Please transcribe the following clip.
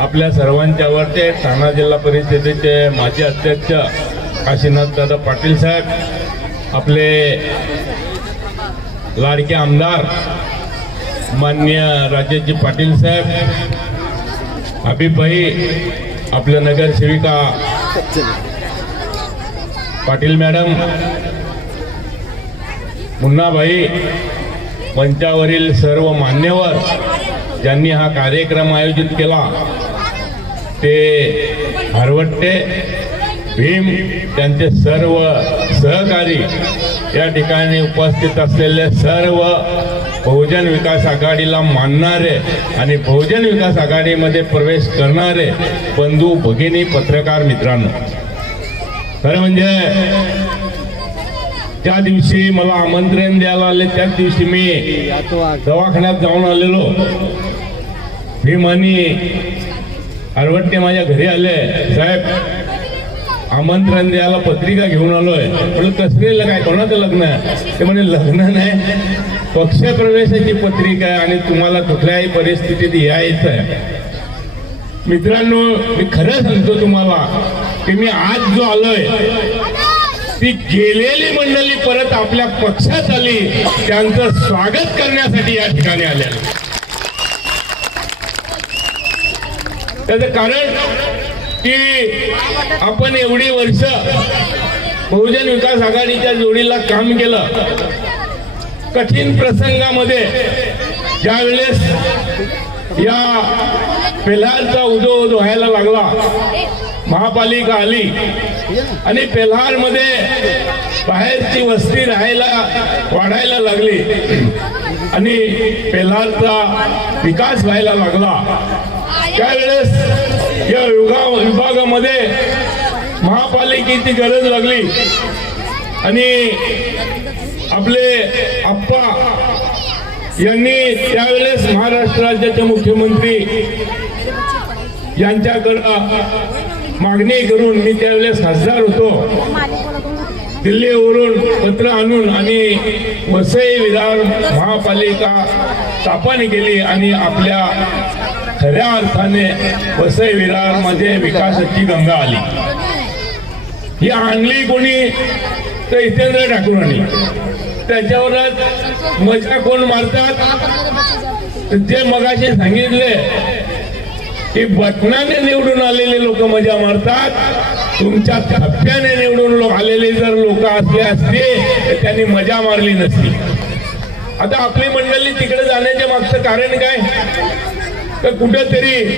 आपल्या सर्वांच्यावरचे ठाणा जिल्हा परिषदेचे माजी अध्यक्ष काशीनाथ दादा पाटील साहेब, आपले लाडके आमदार माननीय राजेशजी पाटील साहेब, हबीबभाई, आपल्या नगरसेविका पाटील मॅडम, मुन्नाभाई, मंचावरील सर्व मान्यवर ज्यांनी हा कार्यक्रम आयोजित केला ते हरवट्टे, भीम, त्यांचे सर्व सहकारी, या ठिकाणी उपस्थित असलेले सर्व बहुजन विकास आघाडीला मानणारे आणि बहुजन विकास आघाडीमध्ये प्रवेश करणारे बंधू भगिनी पत्रकार मित्रांनो, खरं म्हणजे त्या दिवशी मला आमंत्रण द्यायला आले त्याच दिवशी मी दवाखान्यात जाऊन आलेलो. भीम आणि हरवट्टे माझ्या घरी आले, साहेब आमंत्रण द्यायला पत्रिका घेऊन आलोय. म्हणलं कसलेलं काय, कोणाचं लग्न आहे? ते म्हणे लग्न नाही, पक्ष प्रवेशाची पत्रिका आहे आणि तुम्हाला कुठल्याही परिस्थितीत यायचं आहे. मित्रांनो, मी खरं सांगतो तुम्हाला की मी आज जो आलोय ती गेलेली मंडळी परत आपल्या पक्षात आली, त्यांचं स्वागत करण्यासाठी या ठिकाणी आलेलं. त्याचं कारण की आपण एवढी वर्ष बहुजन विकास आघाडीच्या जोडीला काम केलं. कठीण प्रसंगामध्ये ज्या वेळेस या पेल्हारचा उदो व्हायला लागला, महापालिका आली आणि पेल्हार मध्ये बाहेरची वस्ती वाढायला लागली आणि पेल्हारचा विकास व्हायला लागला. त्यावेळेस या विभागामध्ये महापालिकेची गरज लागली आणि आपले आप्पा यांनी त्यावेळेस महाराष्ट्र राज्याचे मुख्यमंत्री यांच्याकडं मागणी करून, मी त्यावेळेस खासदार होतो, दिल्लीवरून पत्र आणून आणि वसई विरार महापालिका स्थापन केली आणि आपल्या खऱ्या अर्थाने वसई विरार मध्ये विकासाची गंगा आली. ही आणली कोणी? तर हितेंद्र ठाकूर आणली. त्याच्यावरच मजा कोण मारतात? जे मगाशी सांगितले की बटनाने निवडून आलेले लोक मजा मारतात, तुमच्या थप्प्याने निवडून आलेले जर लोक असले असते तर त्यांनी मजा मारली नसती. आता आपली मंडळी तिकडे जाण्याचे मागचं कारण काय? तर कुठेतरी